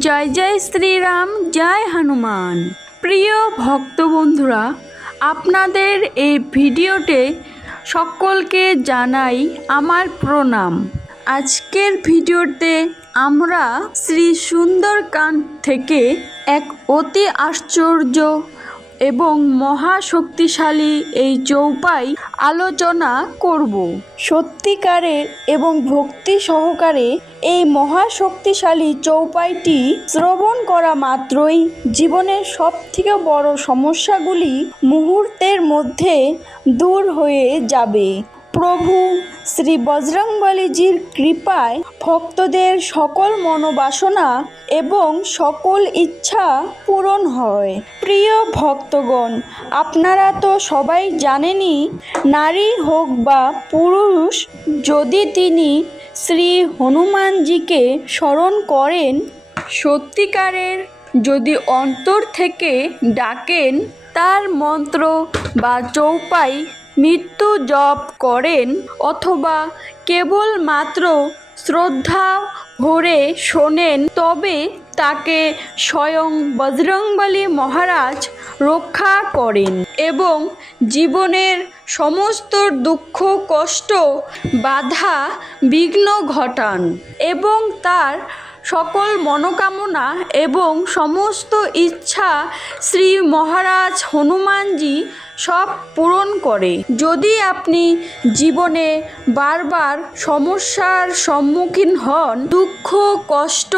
জয় জয় শ্রীরাম, জয় হনুমান। প্রিয় ভক্ত বন্ধুরা আপনাদের এই ভিডিওতে সকলকে জানাই আমার প্রণাম। আজকের ভিডিওতে আমরা শ্রী সুন্দরকান্ড থেকে এক অতি আশ্চর্য এবং মহাশক্তিশালী এই চৌপাই আলোচনা করব। সত্যিকারের এবং ভক্তি সহকারে এই মহাশক্তিশালী চৌপাইটি শ্রবণ করা মাত্রই জীবনের সব থেকে বড় সমস্যাগুলি মুহূর্তের মধ্যে দূর হয়ে যাবে। প্রভু শ্রী বজরংবলীজির কৃপায় ভক্তদের সকল মনোবাসনা এবং সকল ইচ্ছা পূরণ হয়। প্রিয় ভক্তগণ, আপনারা তো সবাই জানেনই, নারী হোক বা পুরুষ, যদি তিনি শ্রী হনুমানজিকে স্মরণ করেন, সত্যিকারের যদি অন্তর থেকে ডাকেন, তার মন্ত্র বা চৌপাই মৃত্যু জপ করেন অথবা কেবলমাত্র শ্রদ্ধা ভরে শোনেন, তবে তাকে স্বয়ং বজরংবলী মহারাজ রক্ষা করেন এবং জীবনের সমস্ত দুঃখ, কষ্ট, বাধা বিঘ্ন ঘটান এবং তার সকল মনোকামনা এবং সমস্ত ইচ্ছা শ্রী মহারাজ হনুমানজি সব পূরণ করে। যদি আপনি জীবনে বারবার সমস্যার সম্মুখীন হন, দুঃখ, কষ্ট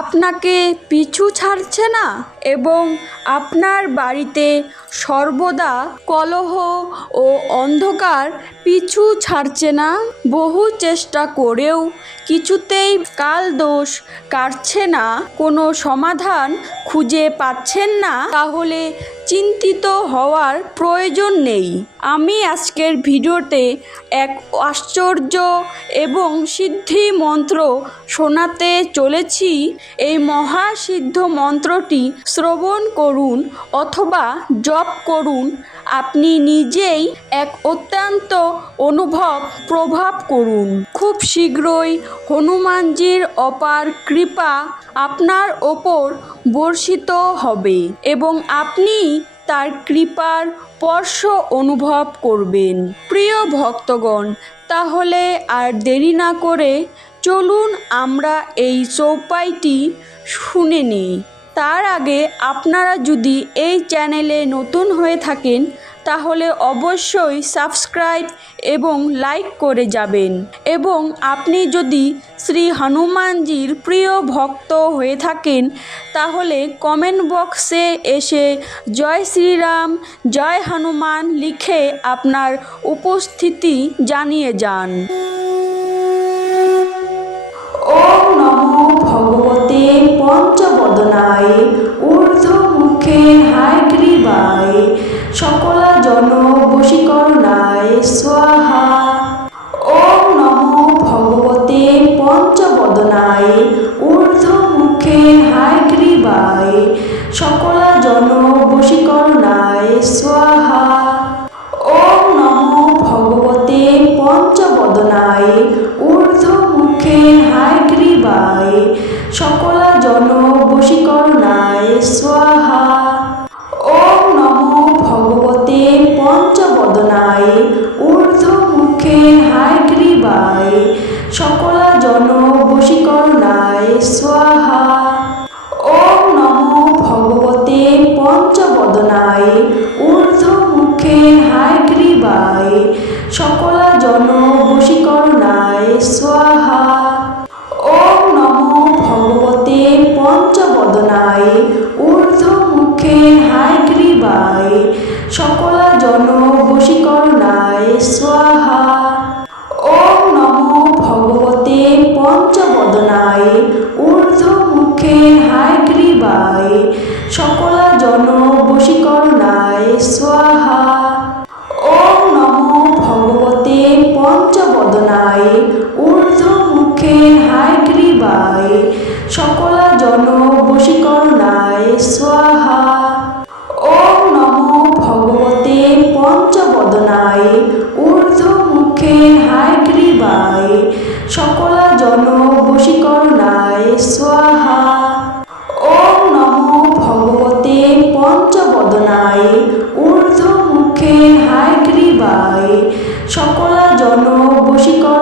আপনাকে পিছু ছাড়ছে না? এবং আপনার বাড়িতে সর্বদা কলহ ও অন্ধকার পিছু ছাড়ছে না। বহু চেষ্টা করেও কিছুতেই কাল দোষ কাটছে না। কোনো সমাধান খুঁজে পাচ্ছেন না। তাহলে চিন্তিত হওয়ার প্রয়োজন নেই। আমি আজকের ভিডিওতে এক আশ্চর্য এবং সিদ্ধি মন্ত্র শোনাতে চলেছি। এই মহাসিদ্ধ মন্ত্রটি শ্রবণ করুন অথবা জপ করুন। আপনি নিজেই এক অত্যন্ত অনুভব প্রভাব করুন। খুব শীঘ্রই হনুমানজির অপার কৃপা আপনার ওপর বর্ষিত হবে এবং আপনি তার কৃপার স্পর্শ অনুভব করবেন। প্রিয় ভক্তগণ, তাহলে আর দেরি না করে চলুন আমরা এই চৌপাইটি শুনে নিই। তার আগে আপনারা যদি এই চ্যানেলে নতুন হয়ে থাকেন, তাহলে অবশ্যই সাবস্ক্রাইব এবং লাইক করে যাবেন। এবং আপনি যদি শ্রী হনুমানজির প্রিয় ভক্ত হয়ে থাকেন, তাহলে কমেন্ট বক্সে এসে জয় শ্রীরাম, জয় হনুমান লিখে আপনার উপস্থিতি জানিয়ে যান। ওম নমো ভগবতে পঞ্চবদনায় ঊর্ধ্বমুখে হায়গ্রীবায় সকলা জন বশীকরণায় স্বাহা। ওম নমো ভগবতে পঞ্চবদনায় ঊর্ধ্বমুখে সকলা জন বসিকর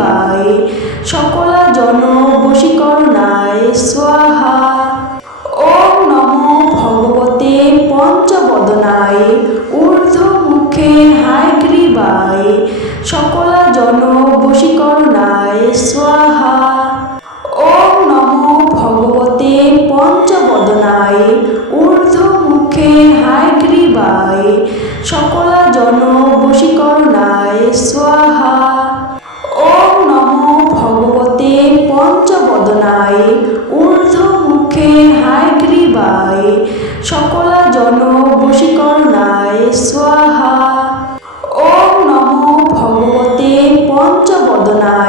পাই। সকলা জন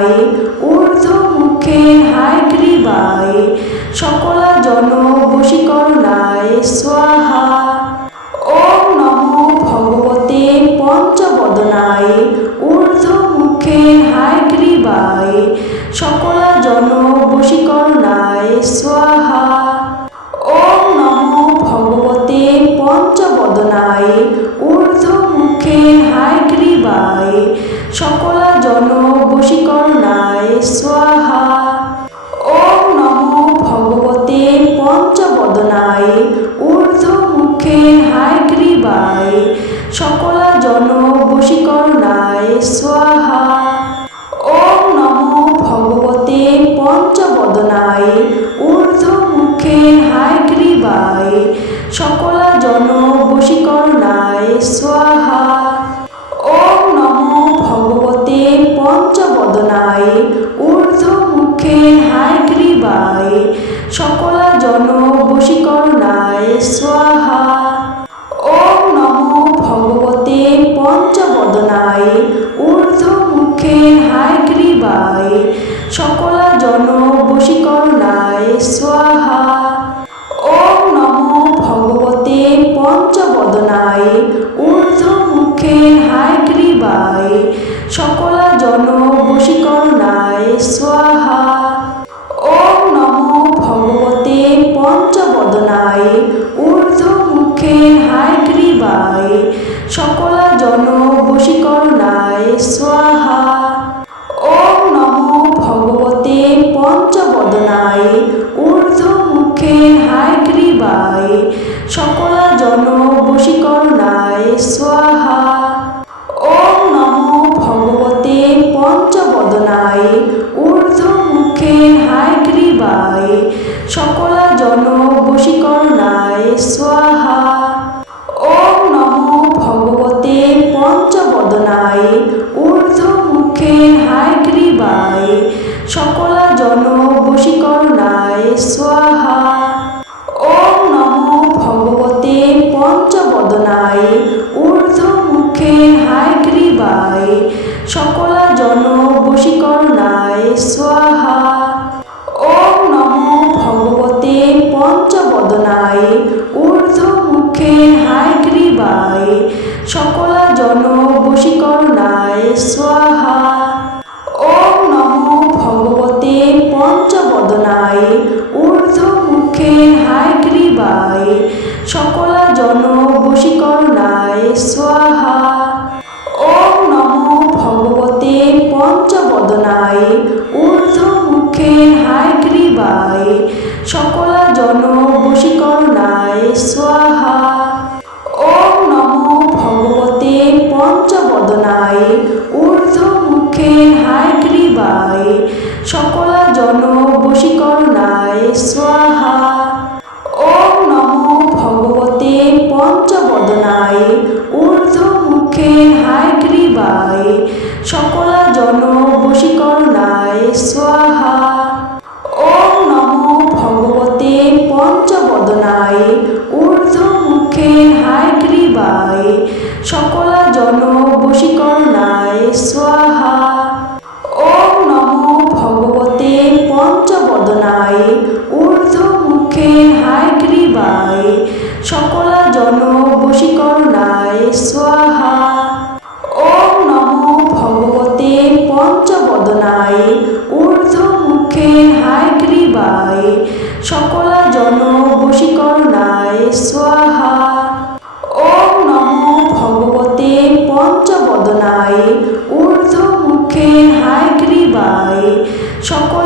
ভাবে ঊর্ধ্বমুখে হায়গ্রীবায় সকল সকলা হায়গ্রীবায় সকলা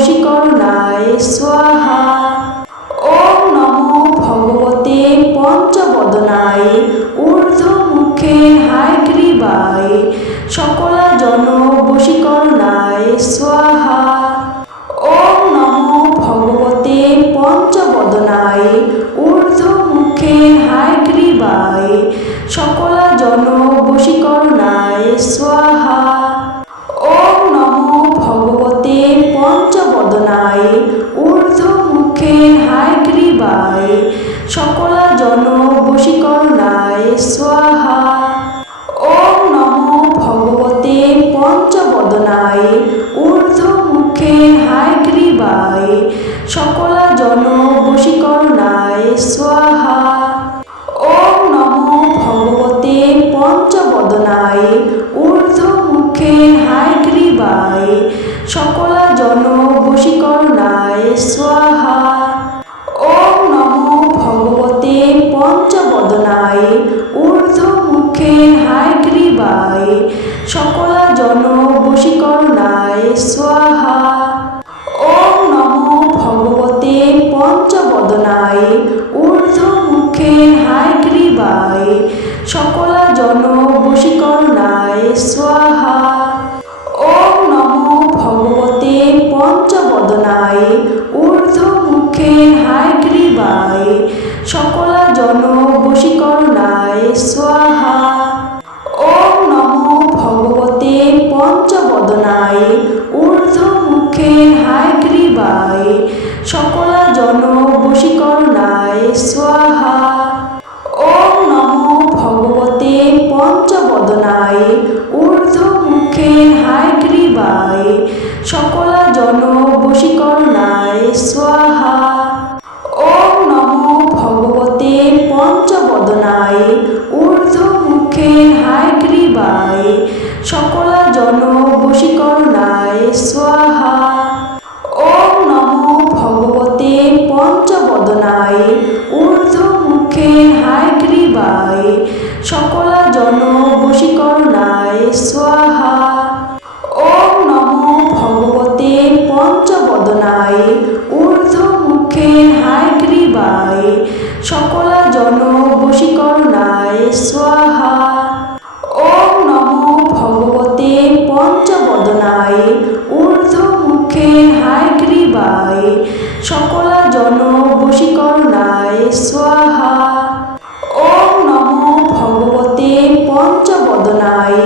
সকলা পঞ্চবদনায় হায়গ্রীবায় সকলা পঞ্চবদনায়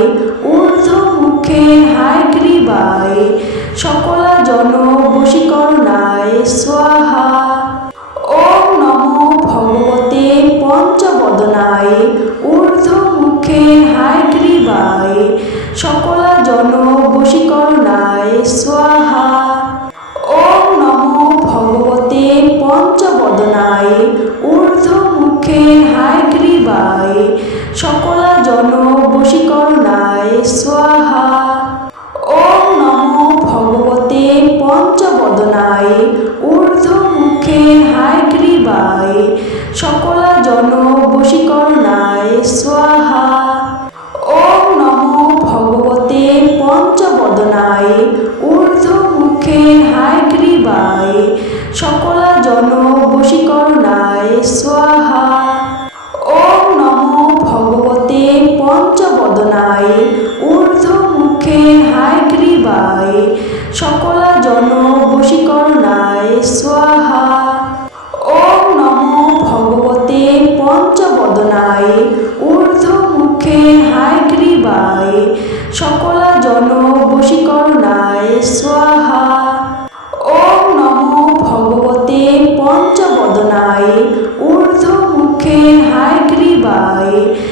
সকলা জন হায়গ্রীবায়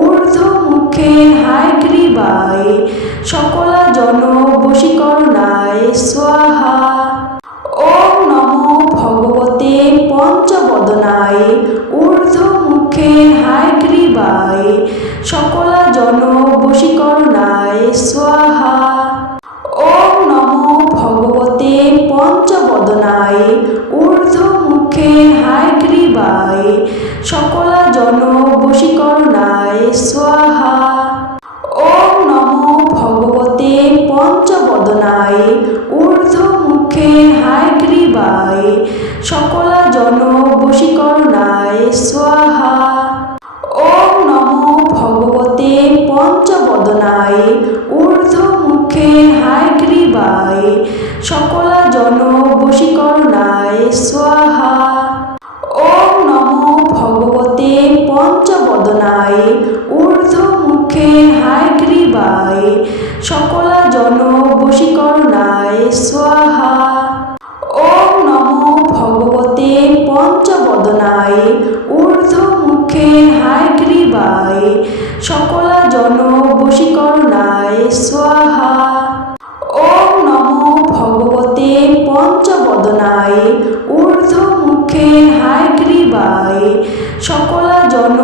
ঊর্ধ্ব মুখে হায়গ্রীবায় সকলা জন বশীকরণায় স্বাহা। ওম নম ভগবতে পঞ্চবদনায় ঊর্ধ্ব মুখে সকলা জন স্বাহা। ওম নমো ভগবতে পঞ্চবদনায় ঊর্ধ্বমুখে হায়গ্রীবায়। ভয়ে সকলা জন